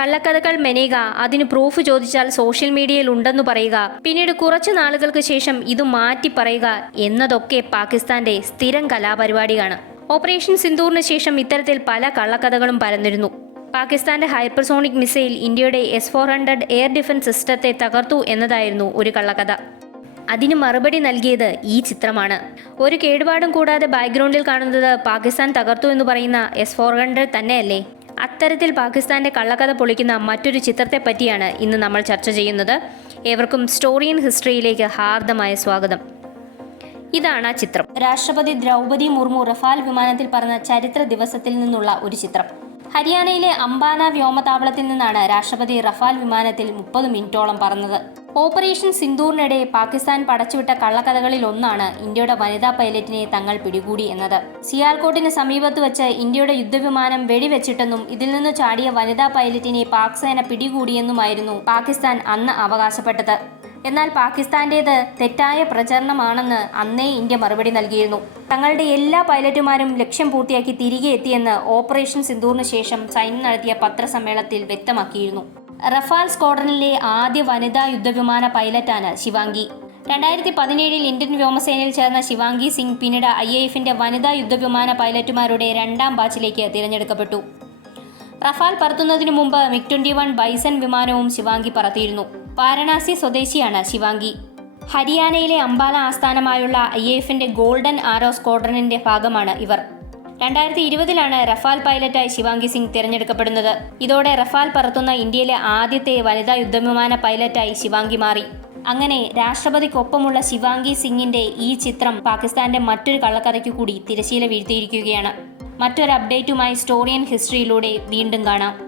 കള്ളക്കഥകൾ മെനയുക അതിന് പ്രൂഫ് ചോദിച്ചാൽ സോഷ്യൽ മീഡിയയിൽ ഉണ്ടെന്ന് പറയുക പിന്നീട് കുറച്ചു നാളുകൾക്ക് ശേഷം ഇത് മാറ്റി പറയുക എന്നതൊക്കെ പാകിസ്ഥാന്റെ സ്ഥിരം കലാപരിപാടിയാണ്. ഓപ്പറേഷൻ സിന്ദൂറിന് ശേഷം ഇത്തരത്തിൽ പല കള്ളക്കഥകളും പരന്നിരുന്നു. പാകിസ്ഥാന്റെ ഹൈപ്പർസോണിക് മിസൈൽ ഇന്ത്യയുടെ S four hundred air defence സിസ്റ്റത്തെ തകർത്തു എന്നതായിരുന്നു ഒരു കള്ളക്കഥ. അതിന് മറുപടി നൽകിയത് ഈ ചിത്രമാണ്. ഒരു കേടുപാടും കൂടാതെ ബാക്ക്ഗ്രൗണ്ടിൽ കാണുന്നത് പാകിസ്ഥാൻ തകർത്തു എന്ന് പറയുന്ന എസ് ഫോർ ഹൺഡ്രഡ് തന്നെയല്ലേ? അത്തരത്തിൽ പാകിസ്ഥാന്റെ കള്ളക്കഥ പൊളിക്കുന്ന മറ്റൊരു ചിത്രത്തെ പറ്റിയാണ് ഇന്ന് നമ്മൾ ചർച്ച ചെയ്യുന്നത്. ഏവർക്കും സ്റ്റോറിയൻ ഹിസ്റ്ററിയിലേക്ക് ഹാർദമായ സ്വാഗതം. ഇതാണ് ആ ചിത്രം. രാഷ്ട്രപതി ദ്രൗപതി മുർമു റഫാൽ വിമാനത്തിൽ പറഞ്ഞ ചരിത്ര ദിവസത്തിൽ നിന്നുള്ള ഒരു ചിത്രം. ഹരിയാനയിലെ അംബാന വ്യോമതാവളത്തിൽ നിന്നാണ് രാഷ്ട്രപതി റഫാൽ വിമാനത്തിൽ മുപ്പത് മിനിറ്റോളം പറന്നത്. ഓപ്പറേഷൻ സിന്ദൂറിനിടെ പാകിസ്ഥാൻ പടച്ചുവിട്ട കള്ളക്കഥകളിൽ ഒന്നാണ് ഇന്ത്യയുടെ വനിതാ പൈലറ്റിനെ തങ്ങൾ പിടികൂടി എന്നത്. സിയാൽകോട്ടിന് സമീപത്ത് വെച്ച് ഇന്ത്യയുടെ യുദ്ധവിമാനം വെടിവെച്ചിട്ടെന്നും ഇതിൽ നിന്ന് ചാടിയ വനിതാ പൈലറ്റിനെ പാക് സേന പിടികൂടിയെന്നുമായിരുന്നു പാകിസ്ഥാൻ അന്ന് അവകാശപ്പെട്ടത്. എന്നാൽ പാകിസ്ഥാന്റേത് തെറ്റായ പ്രചരണമാണെന്ന് അന്നേ ഇന്ത്യ മറുപടി നൽകിയിരുന്നു. തങ്ങളുടെ എല്ലാ പൈലറ്റുമാരും ലക്ഷ്യം പൂർത്തിയാക്കി തിരികെ എത്തിയെന്ന് ഓപ്പറേഷൻ സിന്ദൂറിന് ശേഷം സൈന്യം നടത്തിയ പത്രസമ്മേളനത്തിൽ വ്യക്തമാക്കിയിരുന്നു. റഫാൽ സ്ക്വാഡ്രനിലെ ആദ്യ വനിതാ യുദ്ധവിമാന പൈലറ്റാണ് ശിവാംഗി. രണ്ടായിരത്തി പതിനേഴിൽ ഇന്ത്യൻ വ്യോമസേനയിൽ ചേർന്ന ശിവാംഗി സിംഗ് പിന്നീട് ഐ എഫിന്റെ വനിതാ യുദ്ധവിമാന പൈലറ്റുമാരുടെ രണ്ടാം ബാച്ചിലേക്ക് തിരഞ്ഞെടുക്കപ്പെട്ടു. റഫാൽ പറത്തുന്നതിനു മുമ്പ് മിഗ് ട്വന്റി വൺ ബൈസൺ വിമാനവും ശിവാംഗി പറത്തിയിരുന്നു. വാരണാസി സ്വദേശിയാണ് ശിവാംഗി. ഹരിയാനയിലെ അംബാല ആസ്ഥാനമായുള്ള ഐ എഫിന്റെ ഗോൾഡൻ ആരോ സ്ക്വാഡ്രനിന്റെ ഭാഗമാണ് ഇവർ. രണ്ടായിരത്തി ഇരുപതിലാണ് റഫാൽ പൈലറ്റായി ശിവാംഗി സിംഗ് തിരഞ്ഞെടുക്കപ്പെടുന്നത്. ഇതോടെ റഫാൽ പറത്തുന്ന ഇന്ത്യയിലെ ആദ്യത്തെ വനിതാ യുദ്ധവിമാന പൈലറ്റായി ശിവാംഗി മാറി. അങ്ങനെ രാഷ്ട്രപതിക്കൊപ്പമുള്ള ശിവാംഗി സിംഗിന്റെ ഈ ചിത്രം പാകിസ്ഥാന്റെ മറ്റൊരു കള്ളക്കഥയ്ക്കു കൂടി തിരശീല വീഴ്ത്തിയിരിക്കുകയാണ്. മറ്റൊരു അപ്ഡേറ്റുമായി സ്റ്റോറിയൻ ഹിസ്റ്ററിയിലൂടെ വീണ്ടും കാണാം.